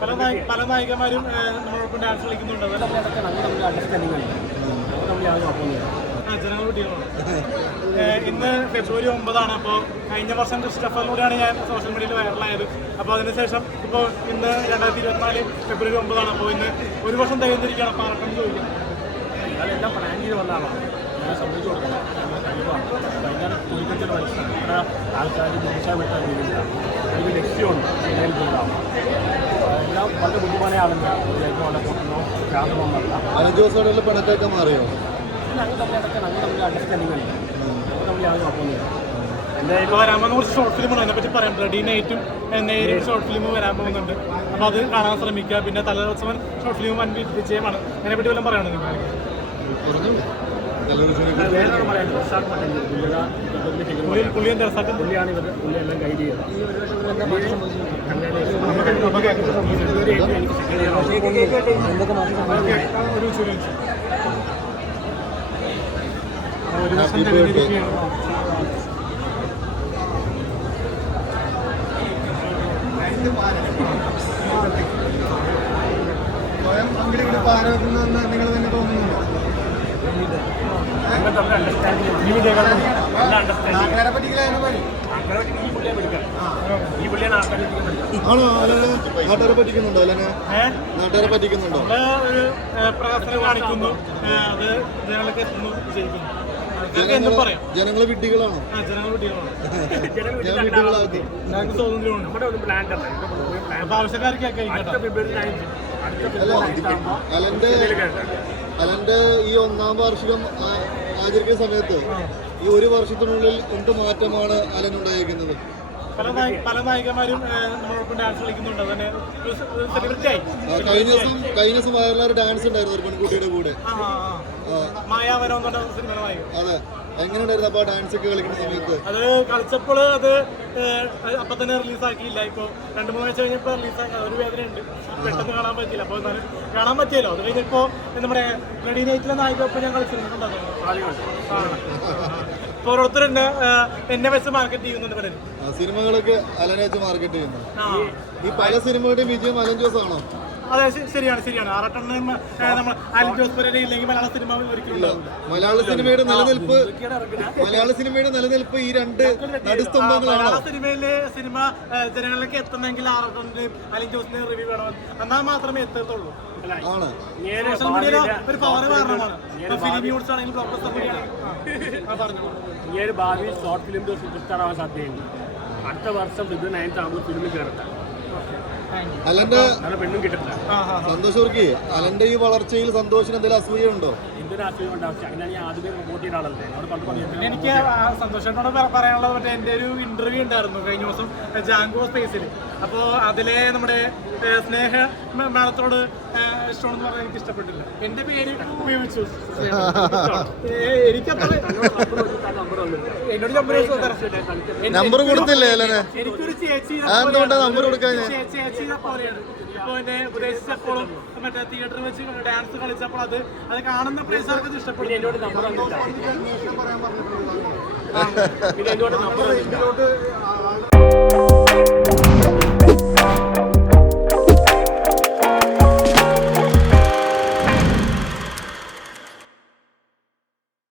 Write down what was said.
പല പല നായികമാരും നമ്മളോടൊപ്പം ഡാൻസ് കളിക്കുന്നുണ്ട്. ഇന്ന് ഫെബ്രുവരി ഒമ്പതാണ്. അപ്പോൾ കഴിഞ്ഞ വർഷം ക്രിസ്റ്റഫറിലൂടെയാണ് ഞാൻ സോഷ്യൽ മീഡിയയിൽ വൈറലായത് അപ്പോൾ അതിനുശേഷം ഇപ്പോൾ ഇന്ന് രണ്ടായിരത്തി ഇരുപത്തിനാല് ഫെബ്രുവരി ഒമ്പതാണ്. അപ്പോൾ ഇന്ന് ഒരു വർഷം തികഞ്ഞിരിക്കുകയാണ്. അപ്പോൾ ആർക്കും ചോദിക്കാം എല്ലാം പ്ലാൻ ചെയ്ത് വന്ന ഞാൻ സമ്മതിച്ചു കൊടുക്കണം. ആൾക്കാർ ദിശ വിട്ടാൽ വീടില്ല എനിക്ക് ലക്ഷ്യമുണ്ട്. വളരെ ബുദ്ധിമാനായ ആളുണ്ട് ലൈഫ് വളരെ പൊട്ടണോ ഭ്രാന്തമൊന്നല്ല അനുജോസോടുള്ള പിണക്കൊക്കെ മാറിയോ? ഞങ്ങൾ തമ്മിൽ അതൊക്കെ ഞങ്ങൾ തമ്മിൽ അണ്ടർസ്റ്റാൻഡിങ് ഉണ്ട് അപ്പോൾ യാതൊരു കുഴപ്പമൊന്നുമില്ല എന്താ ഇപ്പോൾ വരാൻ പോകുന്ന കുറച്ച് ഷോർട്ട് ഫിലിമാണ് അതിനെപ്പറ്റി പറയാം. ബ്ലഡി നൈറ്റും നേരിട്ട് ഷോർട്ട് ഫിലിം വരാൻ പോകുന്നുണ്ട്. അപ്പോൾ അത് കാണാൻ ശ്രമിക്കുക. പിന്നെ തലേദിവസം ഷോർട്ട് ഫിലിം വൻ വിജയമാണ്. അതിനെപ്പറ്റി വല്ലതും പറയണം നിങ്ങൾക്ക് പറഞ്ഞോളൂ. നല്ലൊരു സിനിമ വേറെ പറയാൻ റസാഖ് പട്ടേൽ പുള്ളിയുടെ ഇതൊക്കെ ഫിഗർ പുള്ളി പുള്ളി എന്താ രസാക്കം പുള്ളിയാണ് ഇവർ പുള്ളി എല്ലാം ഗൈഡ് ചെയ്തത് ആണ്. എന്തൊക്കെ മാറ്റം സംഭവിച്ചു? ഒരു ഇൻഷുറൻസ് ഒരു വർഷം Happy birthday. തികഞ്ഞിരിക്കുകയാണ് സ്വയം അങ്ങോട്ട് ഇവിടെ പാരവെക്കുന്നതെന്ന് നിങ്ങൾ തന്നെ തോന്നുന്നുണ്ടോ. നാട്ടുകാരെ പറ്റിക്കലായിരുന്നു പണി ആണോ? അല്ലാതെ നാട്ടുകാരെ പറ്റിക്കുന്നുണ്ടോ? അല്ലെ നാട്ടുകാരെ പറ്റിക്കുന്നുണ്ടോ? ഒരു കാണിക്കുന്നു. അത് ജനങ്ങൾക്ക് എത്തുന്നു വിഡ്ഢികളാണോ? അലന്റെ അലന്റെ ഈ ഒന്നാം വാർഷികം ആചരിക്കുന്ന സമയത്ത് ഈ ഒരു വർഷത്തിനുള്ളിൽ എന്ത് മാറ്റമാണ് അലൻ ഉണ്ടായിരിക്കുന്നത്? പല പല നായികമാരും നമ്മളോടൊപ്പം ഡാൻസ് കളിക്കുന്നുണ്ട്. അതന്നെ ഒരു സെലിബ്രിറ്റി ആയി കഴിഞ്ഞ ദിവസം കഴിഞ്ഞ ദിവസം വയറിലാറ് ഡാൻസ് ഉണ്ടായിരുന്നു ഒരു പെൺകുട്ടിയുടെ കൂടെ. മായാവനം എന്ന് പറഞ്ഞ സിനിമ അതെ. എങ്ങനെയുണ്ടായിരുന്നു അപ്പൊ ആ ഡാൻസ് ഒക്കെ കളിക്കുന്ന സമയത്ത്? അത് കളിച്ചപ്പോൾ അത് അപ്പൊ തന്നെ റിലീസാക്കിയില്ല ഇപ്പോൾ രണ്ട് മൂന്ന് ആഴ്ച കഴിഞ്ഞപ്പോൾ റിലീസാക്കി ഒരു വേദനയുണ്ട്. പെട്ടെന്ന് കാണാൻ പറ്റിയില്ല. അപ്പോൾ എന്നാലും കാണാൻ പറ്റിയല്ലോ. അത് കഴിഞ്ഞപ്പോൾ നമ്മുടെ റെഡി നൈറ്റിലെ നായികയൊപ്പം ഞാൻ കളിച്ചിട്ടുണ്ടായിരുന്നു എന്നെ വെച്ച് മാർക്കറ്റ് ചെയ്യുന്നുണ്ട് പലരും സിനിമകളൊക്കെ അലനേച്ച് മാർക്കറ്റ് ചെയ്യുന്നു. ഈ പല സിനിമകളുടെയും വിജയം അലൻ ജോസ് ആണോ? അതെ ശരിയാണ് ശരിയാണ്. ആറട്ടെണ്ണം നമ്മൾ പെരേര ഇല്ലെങ്കിൽ മലയാള സിനിമ ഒരിക്കലും ഉണ്ടാവില്ല മലയാള സിനിമയുടെ നിലനിൽപ്പ് മലയാള സിനിമയുടെ നിലനിൽപ്പ് ഈ രണ്ട് നടുസ്തംഭങ്ങളാണ്. മലയാള സിനിമയിലെ സിനിമ ജനങ്ങളിലേക്ക് എത്തണമെങ്കിൽ ആറട്ടന്റെയും അലിൻ ജോസിന്റെ റിവ്യൂ വേണം. എന്നാൽ മാത്രമേ എത്തത്തുള്ളൂ. സോഷ്യൽ മീഡിയയിലെ ഒരു പവർ കാരണമാണ്. ഇപ്പൊ ഫിലിം യൂണിറ്റ്സ് ആണെങ്കിലും ബ്ലോക്കർ മീഡിയ ആണെങ്കിലും. പറഞ്ഞു. ഈ ഒരു ഭാവി ഷോർട്ട് ഫിലിം സൂപ്പർ സ്റ്റാർ ആവാൻ സാധ്യതയുണ്ട്. അടുത്ത വർഷം ഫിബ്രുവരി നയൻത്ത് ആകുമ്പോൾ ഫിലിമിൽ കയറട്ടെ അലന്റെ സന്തോഷ് അലന്റെ ഈ വളർച്ചയിൽ സന്തോഷിന് എന്തെങ്കിലും അസൂയുണ്ടോ എനിക്ക് ആ സന്തോഷത്തോട് പറയാനുള്ളത് മറ്റേ എന്റെ ഒരു ഇന്റർവ്യൂ ഉണ്ടായിരുന്നു കഴിഞ്ഞ ദിവസം ജാങ്കോ സ്പേസിൽ അപ്പോൾ അതിലെ നമ്മുടെ സ്നേഹ മേളത്തോട് ഇഷ്ടമാണെന്ന് പറഞ്ഞാൽ എനിക്ക് ഇഷ്ടപ്പെട്ടില്ല എന്റെ പേര് ഉപയോഗിച്ചു. എനിക്കത്ര നമ്പർ കൊടുത്തില്ല പോലെയാണ്. ഇപ്പൊ എന്നെ ഉപദേശിച്ചപ്പോഴും മറ്റേ തിയേറ്ററിൽ വെച്ച് ഡാൻസ് കളിച്ചപ്പോൾ അത് അത് കാണുന്ന പ്രേക്ഷകർക്ക് ഇഷ്ടപ്പെടും. എന്നോട് നമ്പർ നമ്പർ വന്നില്ല